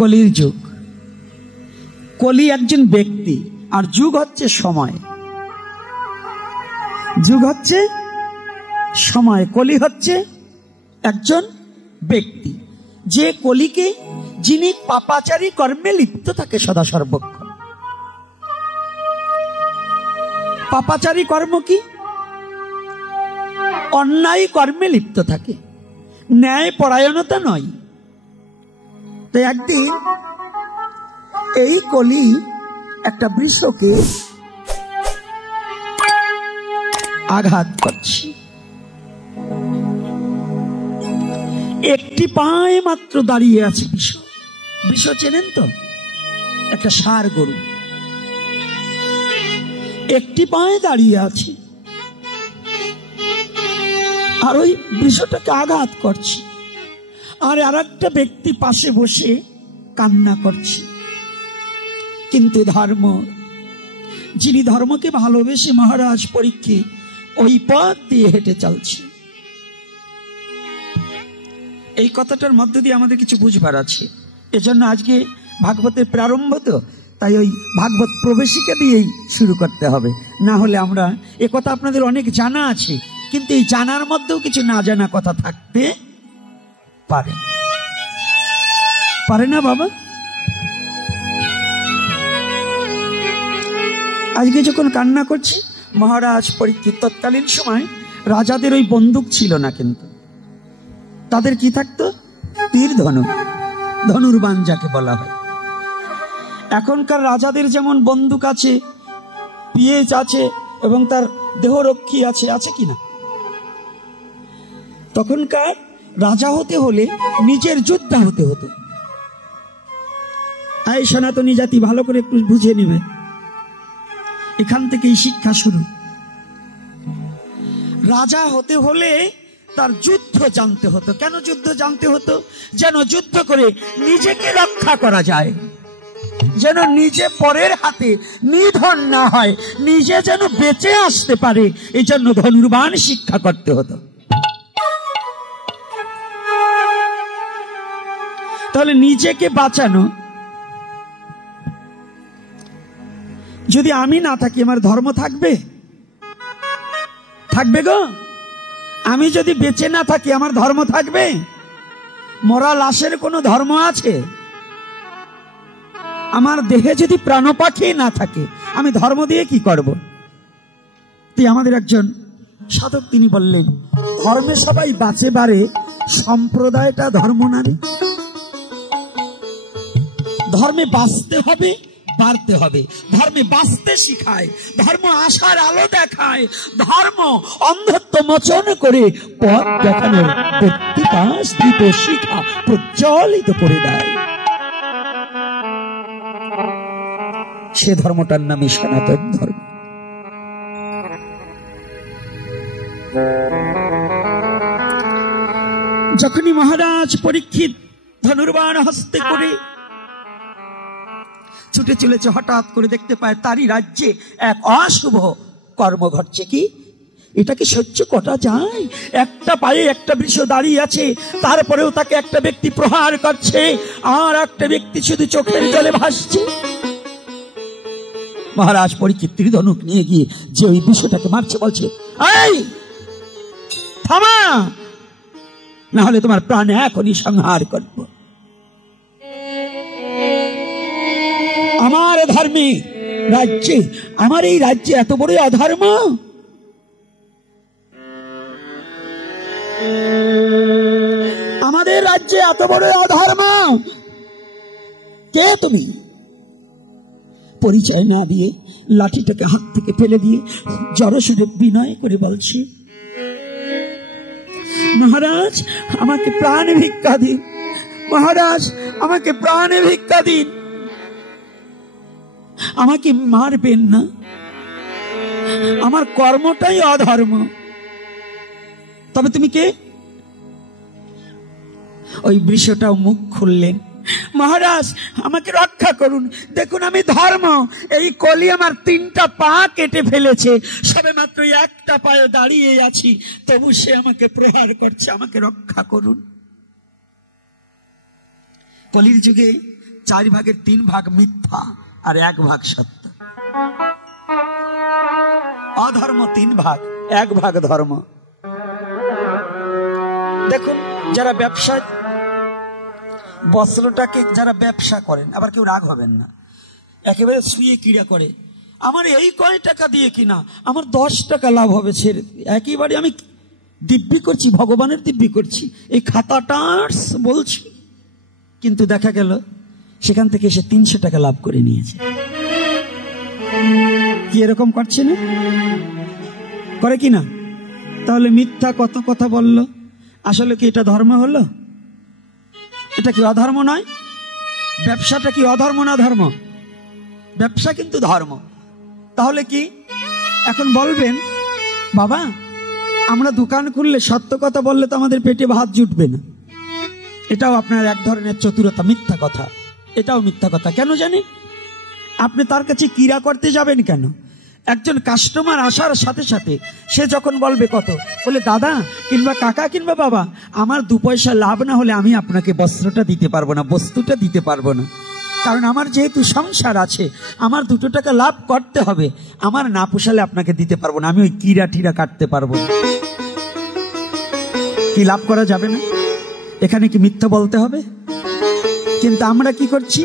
কলির যুগ। কলি একজন ব্যক্তি, আর যুগ হচ্ছে সময়। যুগ হচ্ছে সময়, কলি হচ্ছে একজন ব্যক্তি, যে কলিকে, যিনি পাপাচারী কর্মে লিপ্ত থাকে সদা সর্বক্ষণ। পাপাচারী কর্ম কি? অন্যায় কর্মে লিপ্ত থাকে, ন্যায় পরায়ণতা নয়। তো একদিন এই কলি একটা বৃষকে আঘাত করছে। একটি পায়ে মাত্র দাঁড়িয়ে আছে বৃষ। বৃষ চেনেন তো? একটা ষাঁড় গরু একটি পায়ে দাঁড়িয়ে আছে, আর ওই বৃষটাকে আঘাত করছে। আর একটা ব্যক্তি পাশে বসে কান্না করছে। কিন্তু ধর্ম, যিনি ধর্মকে ভালোবেসে মহারাজ পরীক্ষিত ওই পথ দিয়ে হেঁটে চলছে। এই কথাটার মধ্য দিয়ে আমাদের কিছু বুঝবার আছে। এজন্য আজকে ভাগবতের প্রারম্ভ, তো তাই ওই ভাগবত প্রবেশিকা দিয়েই শুরু করতে হবে। না হলে আমরা, এ কথা আপনাদের অনেক জানা আছে, কিন্তু এই জানার মধ্যেও কিছু না জানা কথা থাকতে পারে, পারে না বাবা? আজকে যখন কান্না করছি, মহারাজ পরীক্ষিত, তৎকালীন সময় রাজাদের ওই বন্দুক ছিল না, কিন্তু তাদের কি থাকতো? তীর ধনুক, ধনুর্বাণ যাকে বলা হয়। এখনকার রাজাদের যেমন বন্দুক আছে, পিএইচ আছে, এবং তার দেহরক্ষী আছে, আছে কিনা? তখনকার রাজা হতে হলে নিজের যোদ্ধা হতে হতো। এই সনাতনী জাতি ভালো করে একটু বুঝে নেবে, এখান থেকেই শিক্ষা শুরু। রাজা হতে হলে তার যুদ্ধ জানতে হতো। কেন যুদ্ধ জানতে হতো? যেন যুদ্ধ করে নিজেকে রক্ষা করা যায়, যেন নিজে পরের হাতে নিধন না হয়, নিজে যেন বেঁচে আসতে পারে। এই জন্য ধনুর্বাণ শিক্ষা করতে হতো। তাহলে নিজেকে বাঁচানো, যদি আমি না থাকি আমার ধর্ম থাকবে? থাকবে গো? আমি যদি বেঁচে না থাকি আমার ধর্ম থাকবে? মরা লাশের কোনো ধর্ম আছে? আমার দেহে যদি প্রাণ পাখি না থাকে আমি ধর্ম দিয়ে কি করব? তাই আমাদের একজন সাধক তিনি বললেন, ধর্মে সবাই বাঁচে বারে, সম্প্রদায়টা ধর্ম না রে। ধর্মে বাঁচতে হবে, বাড়তে হবে। ধর্মে বাঁচতে শিখায়, ধর্ম আশার আলো দেখায়, ধর্ম অন্ধত্ব মোচন করে পথ দেখানোর প্রত্যেকাশ দীপ শিখা প্রজ্বলিত করে দেয়। সে ধর্মটার নামই সনাতন ধর্ম। যখনই মহারাজ পরীক্ষিত ধনুর্বাণ হস্তে করে ছুটে চলেছে, হঠাৎ করে দেখতে পায় তারই রাজ্যে এক অশুভ কর্ম ঘটছে। কি এটা কি সহ্য করা যায়? একটা পায়ে একটা বৃষ দাঁড়িয়ে আছে, তারপরেও তাকে একটা ব্যক্তি প্রহার করছে, আর একটা ব্যক্তি শুধু চোখের জলে ভাসছে। মহারাজ পরীক্ষিত তীরধনুক নিয়ে গিয়ে যে ওই বৃষটাকে মারছে, বলছে, এই থামা, না হলে তোমার প্রাণ এখনই সংহার করব। আমার ধর্মে রাজ্যে, আমার এই রাজ্যে এত বড় অধর্ম? আমাদের রাজ্যে এত বড় অধর্ম? কে তুমি? পরিচয় না দিয়ে লাঠিটাকে হাত থেকে ফেলে দিয়ে জড়সুরে বিনয় করে বলছি, মহারাজ আমাকে প্রাণ ভিক্ষা দিন, মহারাজ আমাকে প্রাণ ভিক্ষা দিন, আমাকে মারবেন না, আমার কর্মটাই অধর্ম। তবে তুমি কে? ওই বৃষটাও মুখ খুললেন, মহারাজ আমাকে রক্ষা করুন, দেখুন আমি ধর্ম, এই কলি আমার 3টা পা কেটে ফেলেছে, সবে মাত্র একটা পায়ে দাঁড়িয়ে আছি, তবু সে আমাকে প্রহার করছে, আমাকে রক্ষা করুন। কলির যুগে 4 ভাগের 3 ভাগ মিথ্যা আর 1 ভাগ সত্য। অধর্ম 3 ভাগ, 1 ভাগ ধর্ম। দেখুন, যারা ব্যবসায় বস্ত্রটাকে যারা ব্যবসা করেন, আবার কেউ রাগ হবেন না, একেবারে শুয়ে ক্রীড়া করে, আমার এই কয় টাকা দিয়ে কিনা আমার 10 টাকা লাভ হবে, ছেড়ে একেবারে আমি দিব্যি করছি, ভগবানের দিব্যি করছি, এই খাতাটা বলছি, কিন্তু দেখা গেল সেখান থেকে এসে 300 টাকা লাভ করে নিয়েছে। কি এরকম করছে না? করে কি না? তাহলে মিথ্যা কত কথা বলল, আসলে কি এটা ধর্ম হলো? এটা কি অধর্ম নয়? ব্যবসাটা কি অধর্ম না ধর্ম? ব্যবসা কিন্তু ধর্ম। তাহলে কি এখন বলবেন, বাবা আমরা দোকান খুললে সত্য কথা বললে তো আমাদের পেটে ভাত জুটবে না। এটাও আপনার এক ধরনের চতুরতা, মিথ্যা কথা। এটাও মিথ্যা কথা। কেন জানি? আপনি তার কাছে ক্রীড়া করতে যাবেন কেন? একজন কাস্টমার আসার সাথে সাথে সে যখন বলবে কত, বলে দাদা কিংবা কাকা কিংবা বাবা, আমার 2 পয়সা লাভ না হলে আমি আপনাকে বস্ত্রটা দিতে পারবো না, বস্তুটা দিতে পারবো না, কারণ আমার যেহেতু সংসার আছে, আমার 2 টাকা লাভ করতে হবে, আমার না পোষালে আপনাকে দিতে পারবো না, আমি ওই কিরা টিরা কাটতে পারবো না। কি লাভ করা যাবে না? এখানে কি মিথ্যা বলতে হবে? কিন্তু আমরা কি করছি?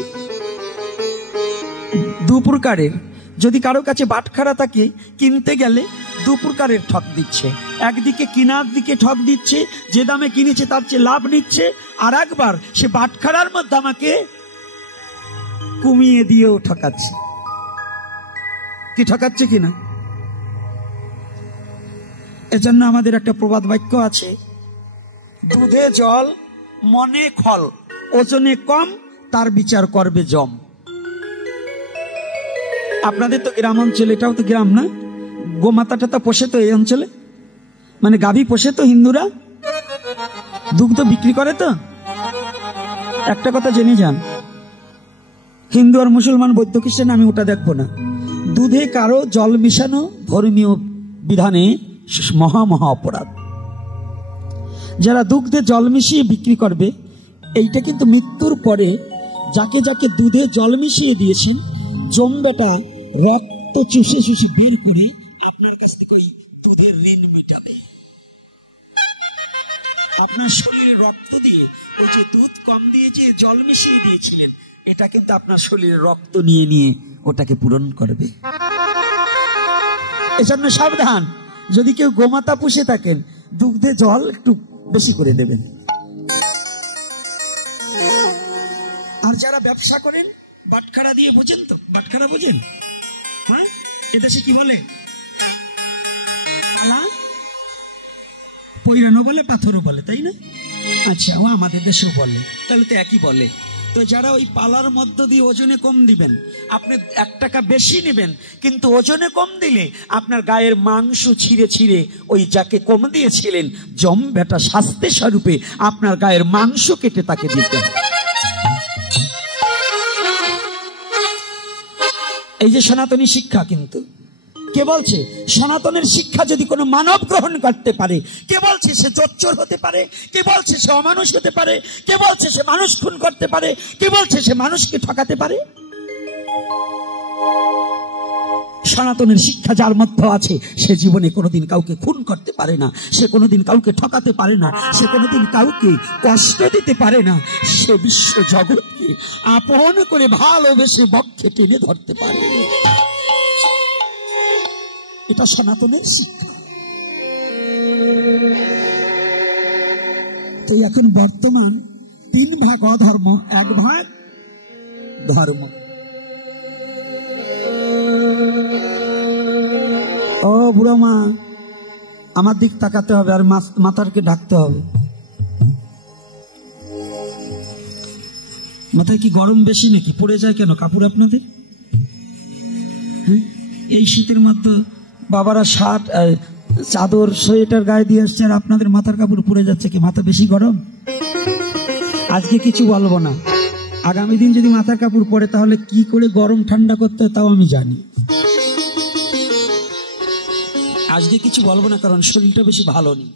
2 প্রকারের, যদি কারো কাছে বাটখারা থাকে, কিনতে গেলে 2 প্রকারের ঠক দিচ্ছে। একদিকে কিনার দিকে ঠক দিচ্ছে, যে দামে কিনেছে তার চেয়ে লাভ নিচ্ছে, আর একবার সে বাটখারার মধ্যে আমাকে কমিয়ে দিয়েও ঠকাচ্ছে। কি ঠকাচ্ছে কিনা? এজন্য আমাদের একটা প্রবাদ বাক্য আছে, দুধে জল মনে খল, ওজনে কম তার বিচার করবে জম। আপনাদের তো গ্রাম অঞ্চলে, এটাও তো গ্রাম না, গোমাতাটা তো পোষে তো এই অঞ্চলে, মানে গাভী পোষে তো হিন্দুরা, দুগ্ধ বিক্রি করে তো। একটা কথা জেনে যান, হিন্দু আর মুসলমান, বৌদ্ধ খ্রিস্টান, আমি ওটা দেখবো না। দুধে কারো জল মিশানো ধর্মীয় বিধানে মহা মহা অপরাধ। যারা দুগ্ধে জল মিশিয়ে বিক্রি করবে, এইটা কিন্তু মৃত্যুর পরে যাকে যাকে দুধে জল মিশিয়ে দিয়েছেন, জম্বেটা রক্ত চুষে চুষে বের করে আপনার কাছ থেকে ওই দুধের ঋণ মেটাবে। আপনার শরীরে রক্ত দিয়ে ওই যে দুধ কম দিয়ে যে জল মিশিয়ে দিয়েছিলেন, এটা কিন্তু আপনার শরীরে রক্ত নিয়ে নিয়ে ওটাকে পূরণ করবে। এজন্য সাবধান, যদি কেউ গোমাতা পুষে থাকেন, দুধে জল একটু বেশি করে দেবেন। আর যারা ব্যবসা করেন বাটখারা দিয়ে, বোঝেন তো? বাটখারা বোঝেন? হ্যাঁ, এদেশে কি বলে? পালা পৈরানো বলে, পাথরও বলে, তাই না? আচ্ছা, ও আমাদের দেশেও বলে, তাহলে তো একই বলে। তো যারা ওই পালার মধ্য দিয়ে ওজনে কম দিবেন, আপনি 1 টাকা বেশি নেবেন, কিন্তু ওজনে কম দিলে আপনার গায়ের মাংস ছিঁড়ে ছিঁড়ে ওই যাকে কম দিয়েছিলেন জম বেটা শাস্তি স্বরূপে আপনার গায়ের মাংস কেটে তাকে দিতে হবে। এই যে সনাতনী শিক্ষা, কিন্তু কে বলছে সনাতনের শিক্ষা যদি কোনো মানব গ্রহণ করতে পারে, কে বলছে সে জোচ্চোর হতে পারে, কে বলছে সে অমানুষ হতে পারে, কে বলছে সে মানুষ খুন করতে পারে, কে বলছে সে মানুষকে ঠকাতে পারে? সনাতনের শিক্ষা যার মধ্যে আছে, সে জীবনে কোনোদিন কাউকে খুন করতে পারে না, সে কোনোদিন কাউকে ঠকাতে পারে না, সে কোনোদিন কাউকে কষ্ট দিতে পারে না, সে বিশ্ব জগৎকে আপন করে ভালোবেসে বক্ষে টেনে ধরতে পারে। এটা সনাতনের শিক্ষা। তো এখন বর্তমান 3 ভাগ অধর্ম, 1 ভাগ ধর্ম। ও বুড়া মা, আমার দিক তাকাতে হবে আর মাথারকে ঢাকতে হবে। মাথায় কি গরম বেশি নাকি? পড়ে যায় কেন কাপড় আপনাদের? এই শীতের মধ্যে বাবারা শার্ট চাদর সোয়েটার গায়ে দিয়ে আসছে, আর আপনাদের মাথার কাপড় পড়ে যাচ্ছে। কি মাথা বেশি গরম? আজকে কিছু বলবো না, আগামী দিন যদি মাথার কাপড় পরে তাহলে কি করে গরম ঠান্ডা করতে হয় তাও আমি জানি। আজকে কিছু বলবো না, কারণ শরীরটা বেশি ভালো নেই।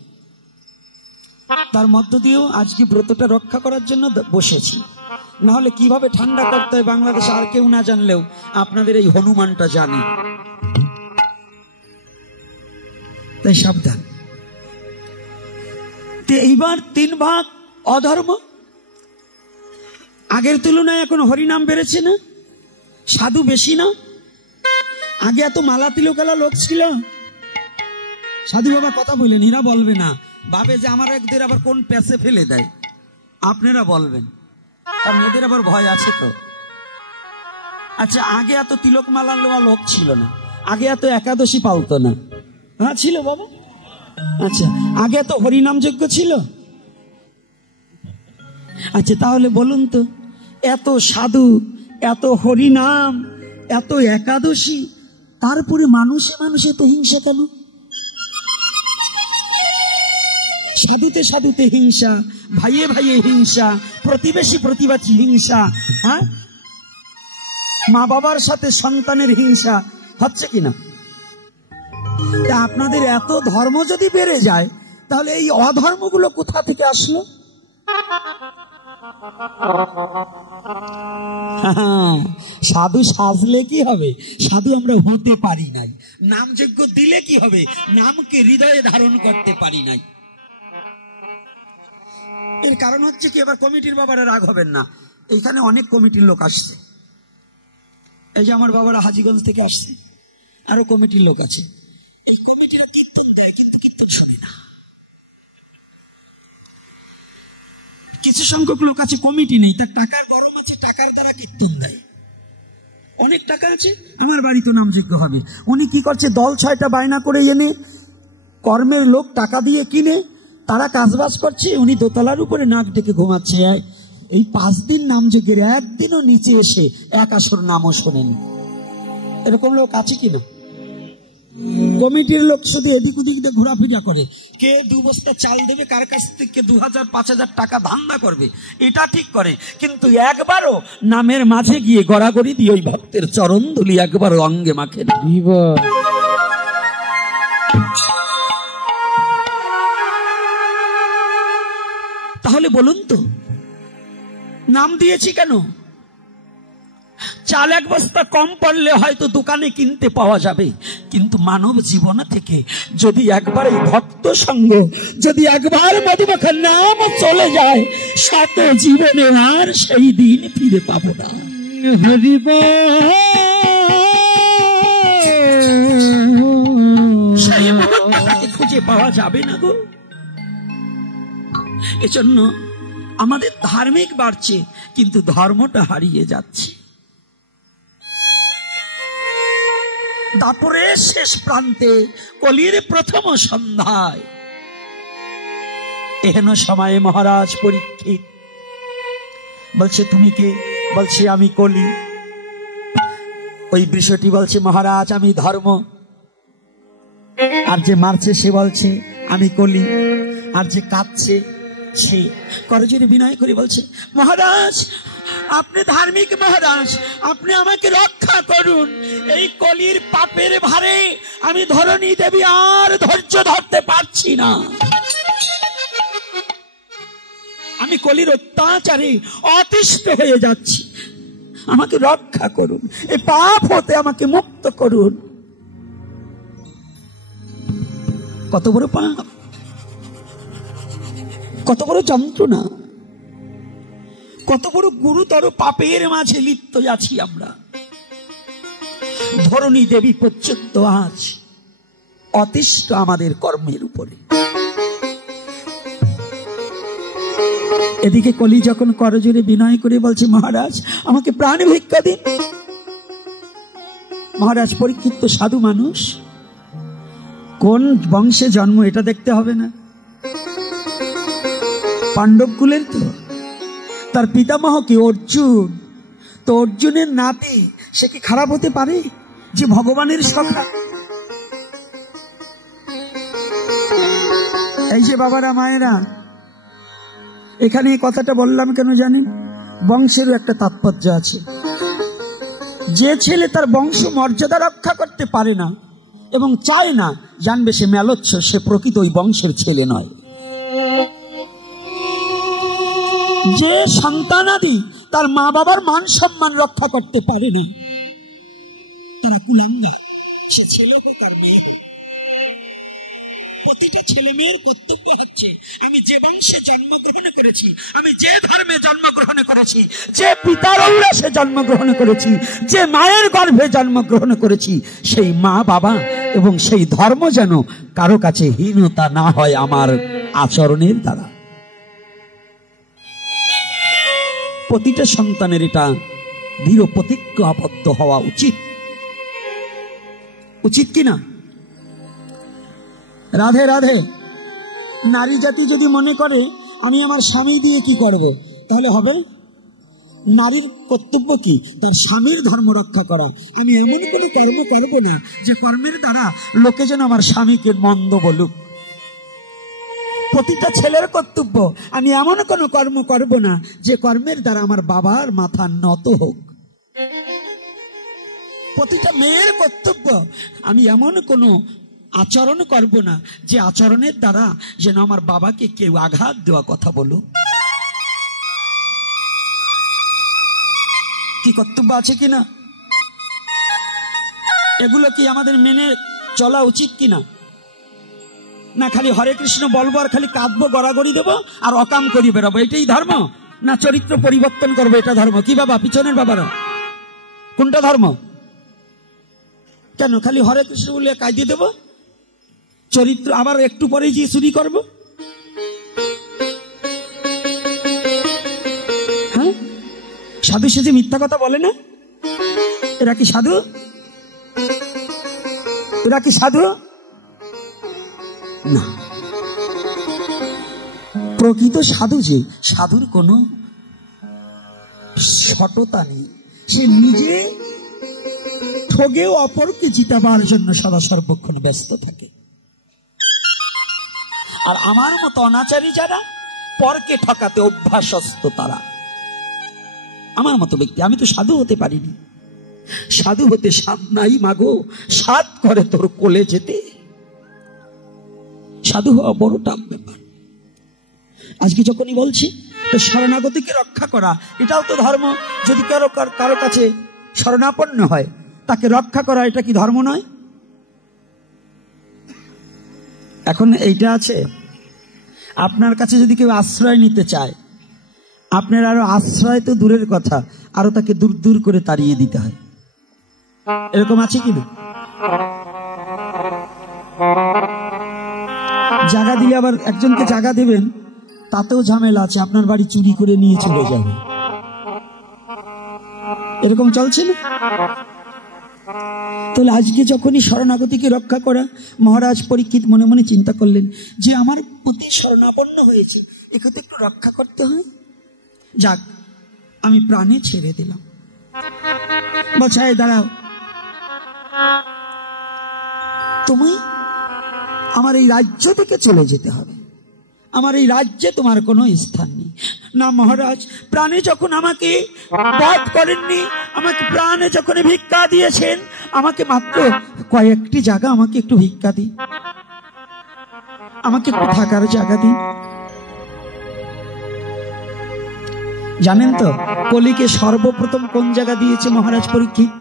তার মধ্য দিয়েও আজকে ব্রতটা রক্ষা করার জন্য বসেছি। না হলে কিভাবে ঠান্ডা করতে হয় বাংলাদেশে আর কেউ না জানলেও আপনাদের এই হনুমানটা জানে। তাই সাবধান। এইবার 3 ভাগ অধর্ম। আগের তুলনায় এখন হরিনাম বেড়েছে না, সাধু বেশি না? আগে এত মালা তিলকালা লোক ছিল। সাধু বাবা কথা বললেন, এরা বলবে না, ভাবে যে আমার একদের আবার কোন প্যাসে ফেলে দেয়। আপনারা বলবেন, কারণ এদের আবার ভয় আছে তো। আচ্ছা, আগে এত তিলক মালা লোয়া লোক ছিল না, আগে এত একাদশী পালতো না। হ্যাঁ ছিল বাবা। আচ্ছা, আগে এত হরিনাম যজ্ঞ ছিল। আচ্ছা, তাহলে বলুন তো, এত সাধু, এত হরিনাম, এত একাদশী, তারপরে মানুষে মানুষে তো হিংসা কেন? সাধুতে সাধুতে হিংসা, ভাইয়ে ভাইয়ে হিংসা, প্রতিবেশী প্রতিবেশী হিংসা, হ্যাঁ, মা বাবার সাথে সন্তানের হিংসা হচ্ছে কিনা? আপনাদের এত ধর্ম যদি বেড়ে যায়, তাহলে এই অধর্মগুলো কোথা থেকে আসলো? সাধু সাজলে কি হবে? সাধু আমরা হতে পারি নাই। নাম যজ্ঞ দিলে কি হবে? নামকে হৃদয়ে ধারণ করতে পারি নাই। এর কারণ হচ্ছে কি, এবার কমিটির বাবারা রাগ হবেন না, এখানে অনেক কমিটির লোক আসছে। এই যে আমার বাবারা হাজীগঞ্জ থেকে আসছে, আরো কমিটির লোক আছে। এই কমিটিরা কীর্তন দেয়, কিন্তু কীর্তন শুনে না। কিছু সংখ্যক লোক আছে, কমিটি নেই, তার টাকার গরম আছে, টাকার দ্বারা কীর্তন দেয়। অনেক টাকা আছে, আমার বাড়ি তো নামযজ্ঞ হবে। উনি কি করছে, দল 6টা বায়না করে এনে কর্মের লোক টাকা দিয়ে কিনে তারা কাজবাজ করছে, উনি দোতলার উপরে নাক ডেকে ঘুমাচ্ছে। এই 5 দিন নামযজ্ঞের একদিনও নিচে এসে এক আসর নামও শোনেন। এরকম লোক আছে কিনা? কমিটির লোক শুধু এদিক ওদিক দিয়ে ঘোরাফেরা করে, কে 2 বস্তা চাল দেবে, কার কাছ থেকে 2000-5000 টাকা ধান্দা করবে, এটা ঠিক করে। কিন্তু একবারও নামের মাঝে গিয়ে গড়াগড়ি দিয়ে ওই ভক্তের চরণ ধুলি একবারও অঙ্গে মাখে না। তাহলে বলুন তো, নাম দিয়েছি কেন? চাল 1 বস্তা কম পড়লে হয়তো দোকানে কিনতে পাওয়া যাবে, কিন্তু মানব জীবন থেকে যদি একবার এই ভক্ত সঙ্গ, যদি একবার মধুমাখার নাম চলে যায়, শত জীবনে আর সেই দিন ফিরে পাবো না। সেই মহাত্মাকে খুঁজে পাওয়া যাবে না গো। এজন্য আমাদের ধার্মিক বাড়ছে, কিন্তু ধর্মটা হারিয়ে যাচ্ছে। দাপরের শেষ প্রান্তে, কলির প্রথম সন্ধ্যায়, এহেন সময়ে মহারাজ পরীক্ষিত বলছে, তুমি কে? বলছে, আমি কলি। ওই বৃষটি বলছে, মহারাজ আমি ধর্ম। আর যে মারছে সে বলছে আমি কলি। আর যে কাঁদছে সে করজোড়ে বিনয় করে বলছে, মহারাজ আপনি ধার্মিক, মহারাজ আপনি আমাকে রক্ষা করুন। এই কলির পাপের ভারে আমি ধরণী দেবী আর ধৈর্য ধরতে পারছি না। আমি কলির অত্যাচারে অতিষ্ঠ হয়ে যাচ্ছি, আমাকে রক্ষা করুন, এই পাপ হতে আমাকে মুক্ত করুন। কত বড় পাপ, কত বড় যন্ত্রণা, কত বড় গুরুতর পাপের মাঝে লিপ্ত আছি আমরা। ধরণী দেবী পর্যন্ত আজ অতিষ্ঠ আমাদের কর্মের উপরে। এদিকে কলি যখন করজোড়ে বিনয় করে বলছে, মহারাজ আমাকে প্রাণ ভিক্ষা দিন। মহারাজ পরীক্ষিত তো সাধু মানুষ, কোন বংশে জন্ম এটা দেখতে হবে না? পাণ্ডব কুলের তো, তার পিতামহ কি অর্জুন, তো অর্জুনের নাতি, সে কি খারাপ হতে পারে যে ভগবানের সখা? এই যে বাবারা মায়েরা, এখানে এই কথাটা বললাম কেন জানেন? বংশেরও একটা তাৎপর্য আছে। যে ছেলে তার বংশ মর্যাদা রক্ষা করতে পারে না এবং চায় না, জানবে সে মেলোচ্ছ, সে প্রকৃত ওই বংশের ছেলে নয়। যে সন্তানাদি তার মা বাবার মান সম্মান রক্ষা করতে পারে না, তারা কুলাঙ্গার। সে ছেলে হোক আর মেয়ে হোক, প্রতিটা ছেলে মেয়ের কর্তব্য হচ্ছে, আমি যে বংশে জন্মগ্রহণ করেছি, আমি যে ধর্মে জন্মগ্রহণ করেছি, যে পিতার ঔরসে জন্মগ্রহণ করেছি, যে মায়ের গর্ভে জন্মগ্রহণ করেছি, সেই মা বাবা এবং সেই ধর্ম যেন কারো কাছে হীনতা না হয় আমার আচরণের দ্বারা। প্রতিটা সন্তানের এটা দৃঢ় প্রতিজ্ঞাবদ্ধ হওয়া উচিত, উচিত কিনা? রাধে রাধে। নারী জাতি যদি মনে করে আমি আমার স্বামী দিয়ে কি করব, তাহলে হবে? নারীর কর্তব্য কি? তার স্বামীর ধর্ম রক্ষা করা। আমি এমন কোনো কর্ম করবো না যে কর্মের দ্বারা লোকে যেন আমার স্বামীকে মন্দ বলুক। প্রতিটা ছেলের কর্তব্য, আমি এমন কোনো কর্ম করব না যে কর্মের দ্বারা আমার বাবার মাথা নত হোক। প্রতিটা মেয়ের কর্তব্য, আমি এমন কোনো আচরণ করব না যে আচরণের দ্বারা যেন আমার বাবাকে কেউ আঘাত দেওয়া কথা বলো। কি কর্তব্য আছে কিনা? এগুলো কি আমাদের মেনে চলা উচিত কিনা? না খালি হরে কৃষ্ণ বলবো আর খালি কাঁদবো, গড়াগড়ি দেবো আর অকাম করি বেরোবো, এটাই ধর্ম? না চরিত্র পরিবর্তন করবো, এটা ধর্ম? কি বাবা, পিছনের বাবারা, কোনটা ধর্ম? কেন খালি হরে কৃষ্ণ বলে কাঁদিয়ে দেবো, চরিত্র আবার একটু পরেই যে চুরি করবো? হ্যাঁ, সাধু সেজে মিথ্যা কথা বলে না? এরা কি সাধু? এরা কি সাধু? না। প্রকৃত সাধু যে, সাধুর কোনো সততা নেই, সে নিজে ঠগেও অপরকে জিতাবার জন্য সদা সর্বক্ষণ ব্যস্ত থাকে। আর আমার মতো অনাচারী যারা, পরকে ঠকাতে অভ্যাসস্ত তারা আমার মতো ব্যক্তি। আমি তো সাধু হতে পারিনি, সাধু হতে সাপ নাই মাগো, সাত করে তোর কোলে যেতে। সাধু হওয়া বড় টাফ ব্যাপার। আজকে যখনই বলছি তো শরণাগতিকে রক্ষা করা, এটাও তো ধর্ম। যদি কারো কাছে শরণাপন্ন হয়, তাকে রক্ষা করা, এটা কি ধর্ম নয়? এখন এইটা আছে, আপনার কাছে যদি কেউ আশ্রয় নিতে চায়, আপনার আরো আশ্রয় তো দূরের কথা, আরো তাকে দূর দূর করে তাড়িয়ে দিতে হয়। এরকম আছে কিনা? জায়গা দিলে আবার একজনকে জায়গা দেবেন, তাতেও ঝামেলা আছে, আপনার বাড়ি চুরি করে নিয়ে চলে যাবে। এরকম চলছে না? তাহলে আজকে যখনই শরণাগতিকে রক্ষা করা, মহারাজ পরীক্ষিত মনে মনে চিন্তা করলেন যে আমার প্রতি শরণাপন্ন হয়েছে, একে তো একটু রক্ষা করতে হয়। যাক, আমি প্রাণে ছেড়ে দিলাম। বলছে, দাঁড়াও, তুমি আমার এই রাজ্য থেকে চলে যেতে হবে, আমার এই রাজ্যে তোমার কোনো স্থান নেই। না মহারাজ, প্রাণে যখন আমাকে বধ করেননি, আমাকে প্রাণে যখন ভিক্ষা দিয়েছেন, আমাকে মাত্র কয়েকটি জায়গা আমাকে একটু ভিক্ষা দিন, আমাকে একটু থাকার জায়গা দিন। জানেন তো কলিকে সর্বপ্রথম কোন জায়গা দিয়েছে মহারাজ পরীক্ষিত?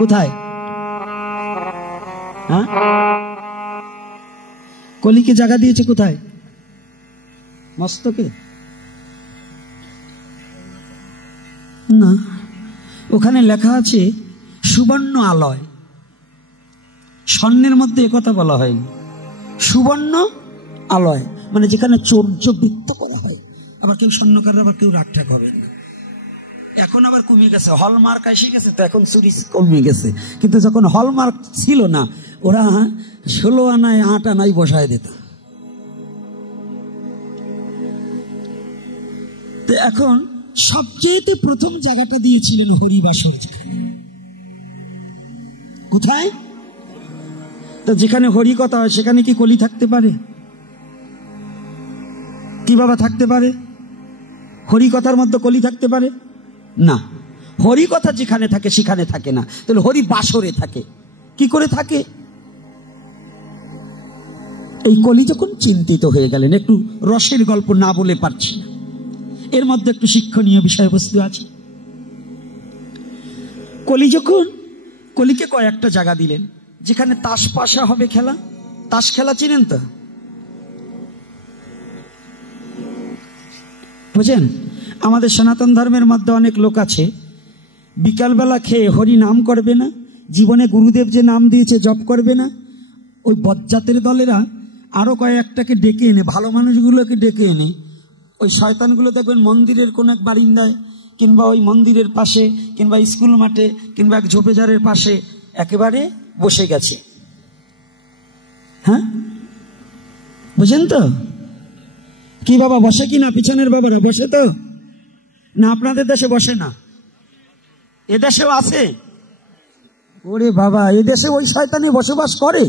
কোথায়? হ্যাঁ, কলিকে জায়গা দিয়েছে কোথায়? মস্তকে? না, ওখানে লেখা আছে সুবর্ণ আলয়। স্বর্ণের মধ্যে একথা বলা হয়নি, সুবর্ণ আলয় মানে যেখানে চৌর্যবৃত্ত করা হয়। আবার কেউ স্বর্ণকার, আবার কেউ রাগঠাক হবেন না। এখন আবার কমে গেছে, হলমার্ক এসে গেছে, তো এখন চুরি কমে গেছে। কিন্তু যখন হলমার্ক ছিল না, ওরা 16 আনায় 8 আনায় বসায় দিত। তো এখন সবচেয়ে প্রথম জায়গাটা দিয়েছিলেন হরিবাসর। কোথায়? তো যেখানে হরি কথা হয় সেখানে কি কলি থাকতে পারে? কি বাবা থাকতে পারে? হরি কথার মধ্যে কলি থাকতে পারে না। হরি কথা যেখানে থাকে সেখানে থাকে না। তাহলে হরি বাসরে থাকে। কি করে থাকে? এই কলি যখন চিন্তিত হয়ে গেলেন, একটু রসের গল্প না বলে পারছি না, এর মধ্যে একটু শিক্ষণীয় বিষয়বস্তু আছে। কলি যখন কলিকে কয়েকটা জায়গা দিলেন যেখানে তাস পাশা হবে খেলা। তাস খেলা চিনেন তো? বুঝেন? আমাদের সনাতন ধর্মের মধ্যে অনেক লোক আছে বিকালবেলা খেয়ে হরি নাম করবে না, জীবনে গুরুদেব যে নাম দিয়েছে জপ করবে না। ওই বজ্জাতের দলেরা আরো কয়েকটাকে ডেকে এনে, ভালো মানুষগুলোকে ডেকে এনে, ওই শয়তানগুলো দেখবেন মন্দিরের কোন এক বারিন্দায় কিংবা ওই মন্দিরের পাশে কিংবা স্কুল মাঠে কিংবা এক ঝোপেঝাড়ের পাশে একেবারে বসে গেছে। হ্যাঁ, বুঝেন তো? কি বাবা বসে কি না? পিছনের বাবারা বসে তো না? আপনাদের দেশে বসে না? এদেশেও আছে? ওরে বাবা, এদেশে ওই শয়তানি বসবাস করে?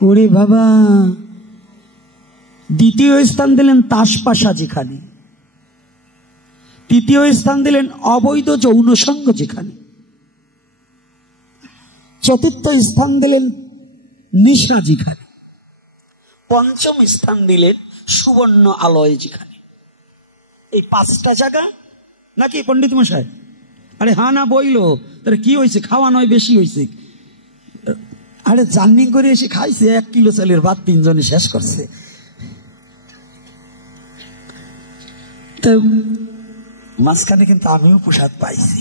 ওরে বাবা। দ্বিতীয় স্থান দিলেন তাসপাশা যেখানে, তৃতীয় স্থান দিলেন অবৈধ যৌন সঙ্গ যেখানে, চতুর্থ স্থান দিলেন নিশা যেখানে, পঞ্চম স্থান দিলেন সুবর্ণ আলয় যেখানে। এই পাঁচটা জায়গা নাকি পণ্ডিত মশাই? আরে হ্যাঁ না বইলো, তাহলে কি হয়েছে? খাওয়া নয় বেশি হয়েছে। আরে জার্নি করে এসে খাইছে 1 কিলো চালের ভাত, 3 জনে শেষ করছে। তো মাঝখানে কিন্তু আমিও প্রসাদ পাইছি।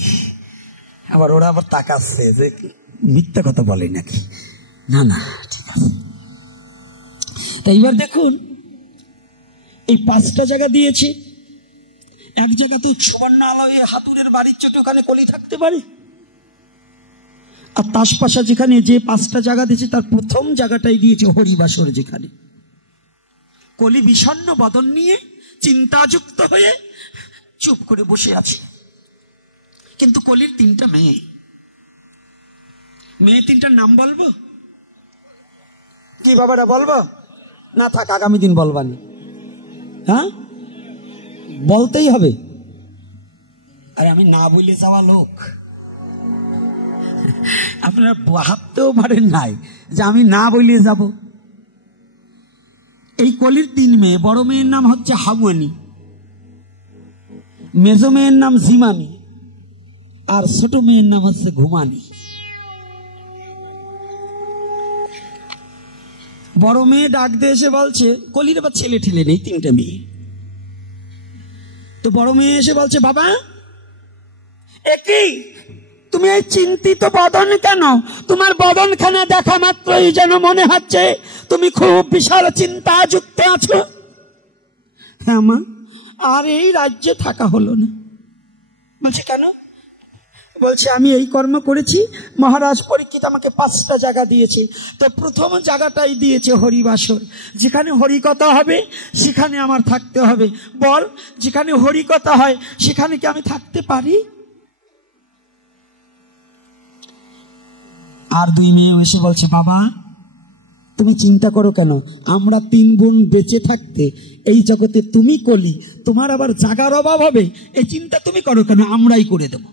আবার ওরা আবার তাকাচ্ছে যে মিথ্যা কথা বলে নাকি। না না, ঠিক আছে। এইবার দেখুন, এই 5টা জায়গা দিয়েছি। এক জায়গা তো সুবর্ণ আলয়ে হাতুরের বাড়ির চোটে ওখানে কলি থাকতে পারে। আর তাসপাশা যেখানে যে 5টা জায়গা দিয়েছে তার প্রথম জায়গাটাই দিয়েছে হরিবাসর যেখানে। কলি বিষণ্ণ বদন নিয়ে চিন্তাযুক্ত হয়ে চুপ করে বসে আছে। কিন্তু কলির 3টা মেয়ে। মেয়ে 3টার নাম বলবো কি বাবারা? বলবো না? থাক, আগামী দিন বলবানি। হ্যাঁ, বলতেই হবে। আরে আমি না বলে যাওয়া লোক, আপনারা ভাবতেও পারেন নাই যে আমি না বলে যাব। এই কলির 3 মেয়ে। বড় মেয়ের নাম হচ্ছে হাগুয়ানি, মেজো মেয়ের নাম জিমানি, আর ছোট মেয়ের নাম হচ্ছে ঘুমানি। বড় মেয়ে ডাক দিয়ে এসে বলছে, কলির আবার ছেলে ঠেলে নেই, 3টে মেয়ে। তো বড় মেয়ে এসে বলছে, বাবা একই তুমি এই চিন্তিত বদন কেন? তোমার বদনখানা দেখা মাত্রই যেন মনে হচ্ছে তুমি খুব বিশাল চিন্তা যুক্ত আছো। হ্যাঁ মা, আর এই রাজ্যে থাকা হলো না। বলছে কেন? বলছে আমি এই কর্ম করেছি, মহারাজ পরীক্ষিত আমাকে 5টা জায়গা দিয়েছে। তো প্রথম জায়গাটাই দিয়েছে হরিবাসর। যেখানে হরিকথা হবে সেখানে আমার থাকতে হবে। বল, যেখানে হরিকথা হয় সেখানে কি আমি থাকতে পারি? আর 2 মেয়ে এসে বলছে, বাবা তুমি চিন্তা করো কেন? আমরা 3 বোন বেঁচে থাকতে এই জগতে তুমি কলি, তোমার আবার জাগার অভাব হবে, এই চিন্তা তুমি করো কেন? আমরাই করে দেব।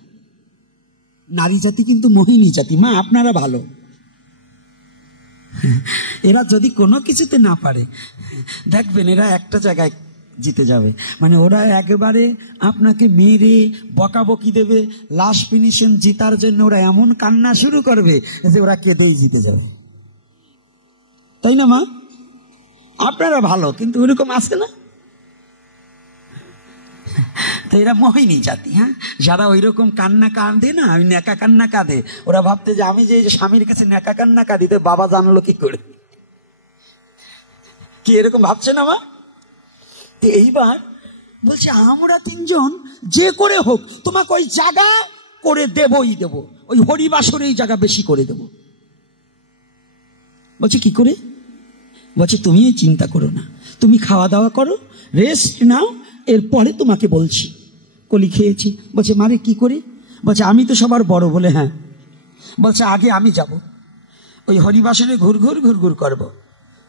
নারী জাতি কিন্তু মোহিনী জাতি। মা আপনারা ভালো, এরা যদি কোনো কিছুতে না পারে দেখবেন এরা একটা জায়গায় জিতে যাবে। মানে ওরা একেবারে আপনাকে মেরে বকাবকি দেবে, লাস্ট ফিনিশন জিতার জন্য ওরা এমন কান্না শুরু করবে যে ওরা কেঁদেই জিতে যাবে। তাই না মা? আপনারা ভালো, কিন্তু ওইরকম আছে না? তো এরা মোহিনী জাতি। হ্যাঁ, যারা ওই রকম কান্না কাঁদে না, ওই নেকা কান্না কাঁদে, ওরা ভাবতে যে আমি যে স্বামীর কাছে নেকা কান্না কাঁদি তো বাবা জানলো কি করে, কি এরকম ভাবছে না মা? এইবার বলছে আমরা 3 জন যে করে হোক তোমাকে ওই জায়গা করে দেবই দেব, ওই হরিবাসরে এই জায়গা বেশি করে দেব। বলছে কি করে? বলছে তুমি এই চিন্তা করো না, তুমি খাওয়া দাওয়া করো, রেস্ট নাও, এরপরে তোমাকে বলছি। কলি খেয়েছি। বলছে মারে কি করে? বলছে আমি তো সবার বড়। বলে হ্যাঁ। বলছে আগে আমি যাব, ওই হরিবাসরে ঘুরঘুর ঘুরঘুর করবো,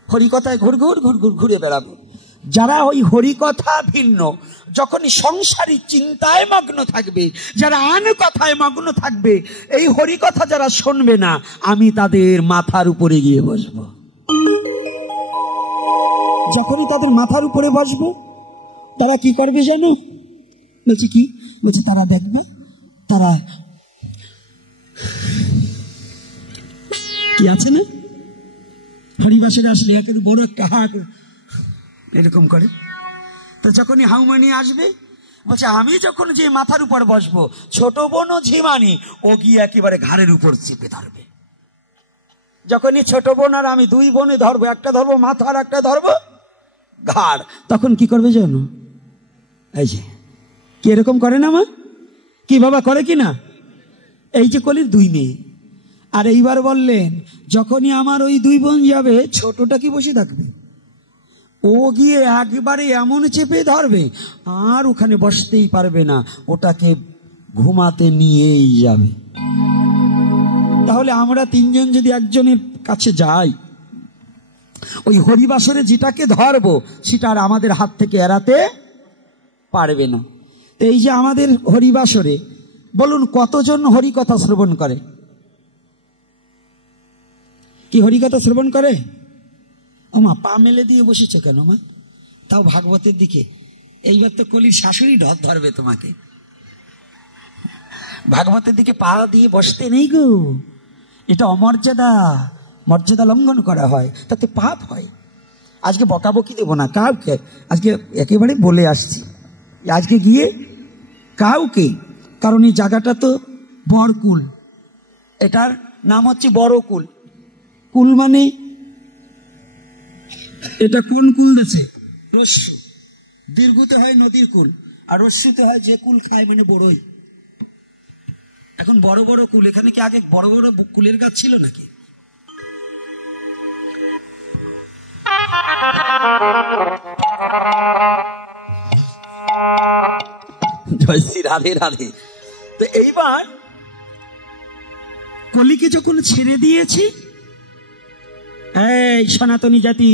হরিকথায় ঘুরঘুর ঘুরঘুর ঘুরে বেড়াবো। যারা ওই হরিকথা ভিন্ন, যখনই সংসারী চিন্তায় মগ্ন থাকবে, যারা আন কথায় মগ্ন থাকবে, এই হরিকথা যারা শুনবে না, আমি তাদের মাথার উপরে গিয়ে বসবো। যখনই তাদের মাথার উপরে বসবো তারা কি করবে জানো? বলছি কি? বলছি তারা দেখবে, তারা কি আছে না, হরিবাসরে আসলে একের বড় একটা হাঁক এরকম করে। তো যখনই হাউমানি আসবে, বলছে আমি যখন যে মাথার উপর বসবো, ছোট বোন ও ঝিমানি ও গিয়ে একেবারে ঘাড়ের উপর চেপে ধরবে। যখনই ছোট বোন আর আমি দুই বোনে ধরবো, একটা ধরবো মাথা আর একটা ধরবো ঘাড়, তখন কি করবে জানো? এই যে কি এরকম করে না মা? কি বাবা করে কি না? এই যে কলির দুই মেয়ে, আর এইবার বললেন যখনই আমার ওই দুই বোন যাবে, ছোটটা কি বসে থাকবে? ও গিয়ে একবারে এমন চেপে ধরবে আর ওখানে বসতেই পারবে না, ওটাকে ঘুমাতে নিয়েই যাবে। তাহলে আমরা তিনজন যদি একজনের কাছে যাই, ওই হরিবাসরে যেটাকে ধরবো সেটা আর আমাদের হাত থেকে এড়াতে পারবে না। তো এই যে আমাদের হরিবাসরে বলুন কতজন হরিকথা শ্রবণ করে? কি হরিকথা শ্রবণ করে? ও মা, পা মেলে দিয়ে বসেছো কেন মা? তাও ভাগবতের দিকে। এইবার তো কলির শাশুড়ি ঢপ ধরবে তোমাকে। ভাগবতের দিকে পা দিয়ে বসতে নেই গো, এটা অমর্যাদা, মর্যাদা লঙ্ঘন করা হয়, তাতে পাপ হয়। আজকে বকাবকি দেবো না কাউকে, আজকে একেবারে বলে আসছি আজকে গিয়ে কাউকে, কারণ এই জায়গাটা তো বরকুল, এটার নাম হচ্ছে বড়কুল। কুল মানে এটা কোন কুল দেশে? রস্যু, দীর্ঘতে হয় নদীর কুল, আর রস্যুতে হয় যে কুল খায় মানে বড়ই। এখন বড় বড় কুল, এখানে কি আগে বড় বড় কুলের গাছ ছিল নাকি? জয় শ্রী রাধে রাধে। তো এইবার কলিকে যখন ছেড়ে দিয়েছি, এই সনাতনী জাতি,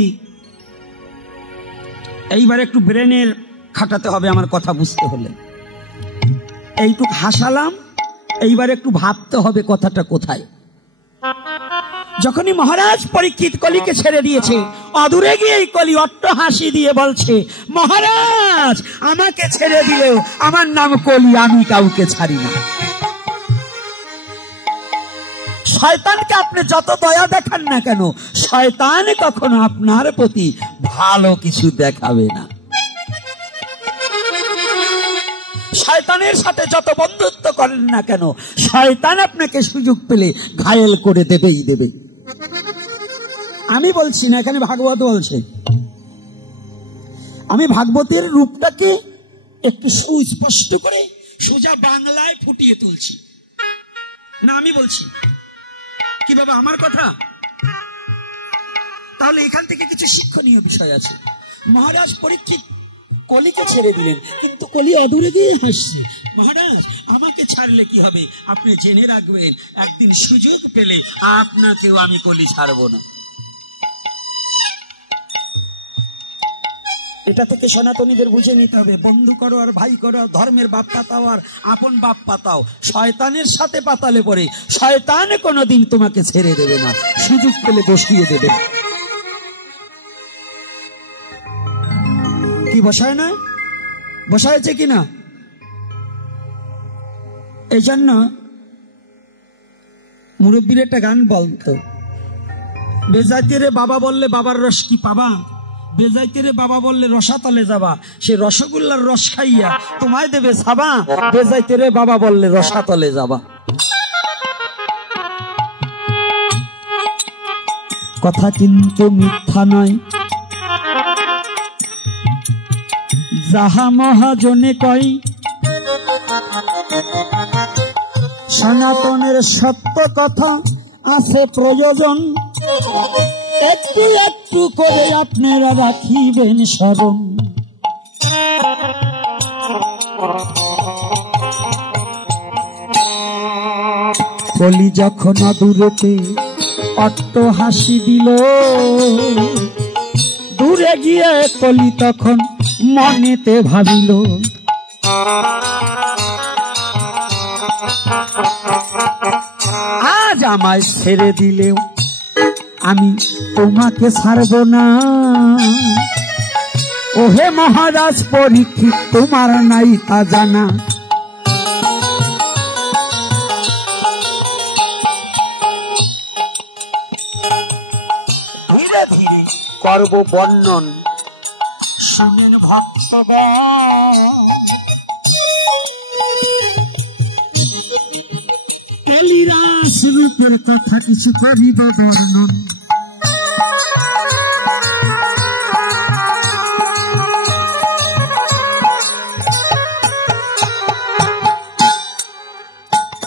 এইবার একটু ব্রেনের খাটাতে হবে আমার কথা বুঝতে হলে। এইটুক হাসালাম, এইবার একটু ভাবতে হবে কথাটা কোথায়। যখনই মহারাজ পরীক্ষিত কলিকে ছেড়ে দিয়েছে, অদূরে গিয়ে কলি অট্ট হাসি দিয়ে বলছে, মহারাজ আমাকে ছেড়ে দিলেও আমার নাম কলি, আমি কাউকে ছাড়ি না। শয়তানকে আপনি যত দয়া দেখান না কেন, শয়তান কখনো আপনার প্রতি ভালো কিছু দেখাবে না। শয়তানের সাথে যত বন্ধুত্ব করেন না কেন, শয়তান আপনাকে সুযোগ পেলে ঘায়েল করে দেবেই দেবে। আমি বলছি না, এখানে ভাগবত বলছে। আমি ভাগবতের রূপটাকে একটু সুস্পষ্ট করে সোজা বাংলায় ফুটিয়ে তুলছি না, আমি বলছি কি বাবা আমার কথা? তাহলে এখান থেকে কিছু শিক্ষণীয় বিষয় আছে। মহারাজ পরীক্ষিত কলিকে ছেড়ে দিলেন, কিন্তু কলি অদূরে গিয়ে হাসছে, মহারাজ আমাকে ছাড়লে কি হবে? আপনি জেনে রাখবেন, একদিন সুযোগ পেলে আপনাকেও আমি কলি ছাড়বো না। এটা থেকে সনাতনীদের বুঝে নিতে হবে, বন্ধু করো আর ভাই করো, আর ধর্মের বাপ পাতাও আর আপন বাপ পাতাও, শয়তানের সাথে পাতালে পরে শয়তান কোনোদিন তোমাকে ছেড়ে দেবে না, সুযোগ পেলে বসিয়ে দেবে। কি বসায় না? বসায়ছে কিনা? এই জন্য মুরব্বীর একটা গান বলতো, বেজাইতে রে বাবা বললে বাবার রস কি পাবা, বেজাইতে রে বাবা বললে রসাতলে যাবা, সে রসগোল্লার রস খাইয়া তোমায় দেবে সাবা, বেজাইতে রে বাবা বললে রসাতলে যাবা। কথা কিন্তু মিথ্যা নয়, যাহা মহাজনে কয়, সনাতনের সত্য কথা আছে প্রয়োজন, একটু একটু করে আপনারা রাখিবেন স্মরণ। কলি যখন দূরেতে অট্ট হাসি দিল, দূরে গিয়ে কলি তখন মনেতে ভাবিল, আজ আমায় ছেড়ে দিলেও আমি তোমাকে ছাড়ব না, ওহে মহারাজ পরীক্ষিত, তোমার নাই তা জানা, ধীরে ধীরে করব বর্ণন, শুনেন ভক্তগণ। কালিরাস রূপের কথা কিছু করিব বর্ণন।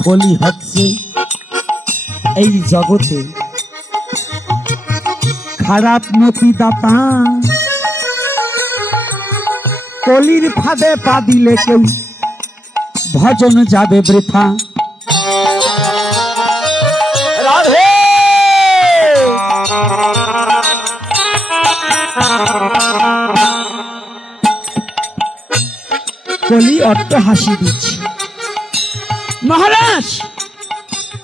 কলি হচ্ছে এই জগতে খারাপ নতি দাতা, কলির ফাঁদে পা দিলে কেউ ভজন যাবে বৃথা। রাধে কলি অট্ট হাসি দিচ্ছে, মহারাজ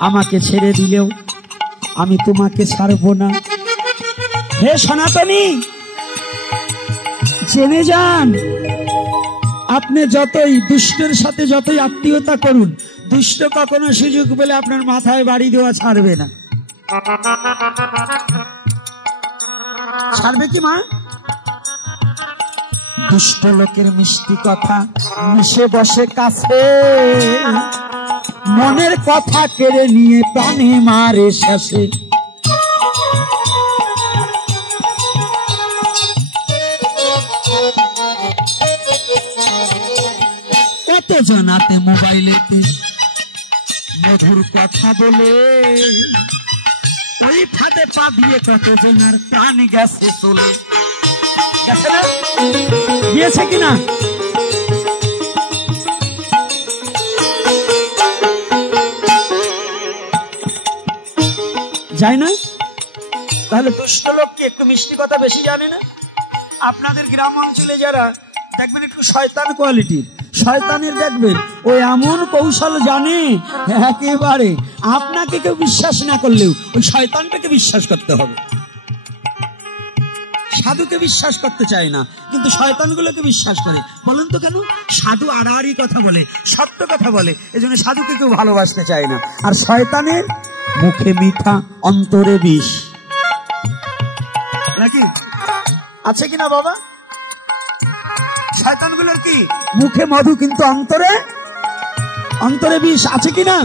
আমাকে ছেড়ে দিলেও আমি তোমাকে ছাড়ব না। হে সনাতনী, জেনে যান, আপনি যতই দুষ্টের সাথে যতই আত্মীয়তা করুন, দুষ্ট কখনো সুযোগ পেলে আপনার মাথায় বাড়ি দেওয়া ছাড়বে না। ছাড়বে কি মা? দুষ্ট লোকের মিষ্টি কথা মিশে বসে কাছে, মনের কথা কেড়ে নিয়ে প্রাণে মারে শেষে। কত জনাতে মোবাইলেতে মধুর কথা বলে, ওই ফাঁদে পা দিয়ে কত জনার প্রাণ গেছে চলে। গেছে না? গিয়েছে কিনা? যায় না? তাহলে দুষ্ট লোক কি একটু মিষ্টি কথা বেশি জানে না? আপনাদের গ্রাম অঞ্চলে যারা দেখবেন একটু শয়তান কোয়ালিটির, শয়তানের দেখবেন ও এমন কৌশল জানে একেবারে আপনাকে কেউ বিশ্বাস না করলেও ওই শয়তানটাকে বিশ্বাস করতে হবে। সাধুকে বিশ্বাস করতে চায় না, কিন্তু শয়তানগুলোকে বিশ্বাস করে। বলেন তো কেন? সাধু আড়াআড়ি কথা বলে, সত্য কথা বলে, এজন্য সাধুকে কেউ ভালোবাসতে চায় না। আর শয়তানের মুখে মিঠা, অন্তরে বিষ, নাকি আছে কিনা বাবা? শয়তানগুলোর কি মুখে মধু, কিন্তু অন্তরে অন্তরে বিষ আছে কিনা?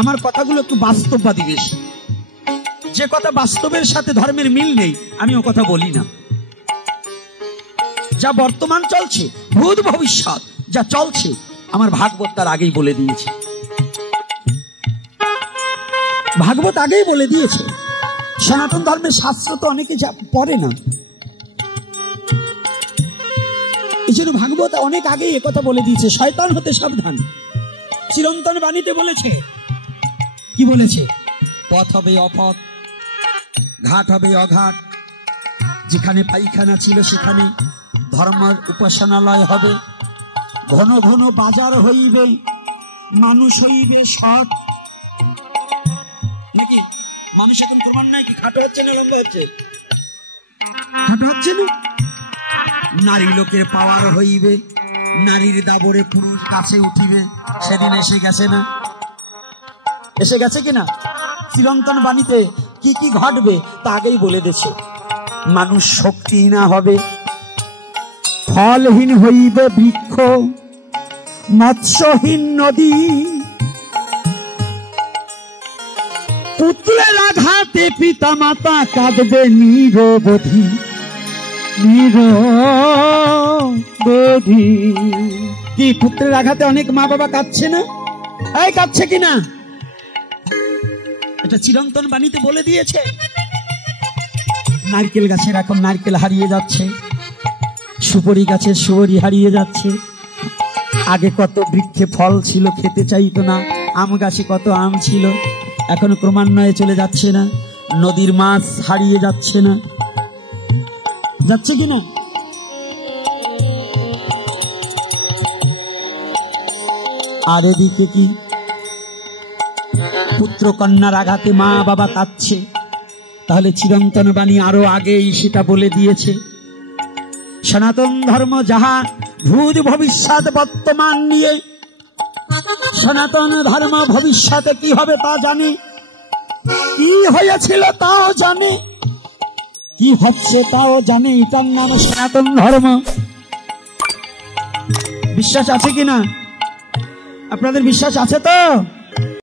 আমার কথাগুলো একটু বাস্তববাদী বেশি। যে কথা বাস্তবের সাথে ধর্মের মিল নেই আমি ও কথা বলি না। যা বর্তমান চলছে, ভূত ভবিষ্যৎ যা চলছে, আমার ভাগবত তার আগেই বলে দিয়েছে। ভাগবত আগেই বলে দিয়েছে। সনাতন ধর্মের শাস্ত্র তো অনেকে পড়ে না, এই জন্য ভাগবত অনেক আগেই একথা বলে দিয়েছে, শয়তান হতে সাবধান। চিরন্তন বাণীতে বলেছে, কি বলেছে? পথ হবে অপথ, ঘাট হবে অঘাট, যেখানে পায়খানা ছিল সেখানে ধর্মের উপাসনালয় হবে, ঘন ঘন বাজার হইবে, মানুষ হইবে সৎ। নাকি মানুষ এখন ক্রমান্বয়ে কি খাটো হচ্ছে না লম্বা হচ্ছে? খাটো হচ্ছে না। নারী লোকের পাওয়ার হইবে, নারীর দাবরে পুরুষ গাছে উঠিবে, সেদিন এসে গেছে না? এসে গেছে কিনা? চিরন্তন বাণীতে কি কি ঘটবে তা আগেই বলে দিয়েছে। মানুষ শক্তিহীন হবে, ফলহীন হইবে বৃক্ষ, মৎস্যহীন নদী, পুত্রের আঘাতে পিতা মাতা কাঁদবে নিরবধি, নিরবধি। কি পুত্রের আঘাতে অনেক মা বাবা কাঁদছে না? এই কাঁদছে কিনা? এটা চিরন্তন বাণীতে বলে দিয়েছে। নারকেল গাছের এখন নারকেল হারিয়ে যাচ্ছে, সুপারি গাছের সুপারি হারিয়ে যাচ্ছে। আগে কত বৃক্ষে ফল ছিল, খেতে চাইতো না। আম গাছে কত আম ছিল, এখন ক্রমান্বয়ে চলে যাচ্ছে না। নদীর মাছ হারিয়ে যাচ্ছে না, যাচ্ছে কিনা? আর এদিকে কি পুত্র কন্যার আঘাতে মা বাবা কাঁদছে, তাহলে চিরন্তন বাণী আরো আগেই সেটা বলে দিয়েছে। সনাতন ধর্ম যাহা ভূত ভবিষ্যৎ বর্তমান নিয়ে, সনাতন ধর্ম ভবিষ্যতে কি হবে তা জানে, কি হয়েছিল তাও জানে, কি হচ্ছে তাও জানে। এটার নাম সনাতন ধর্ম। বিশ্বাস আছে কিনা? আপনাদের বিশ্বাস আছে তো?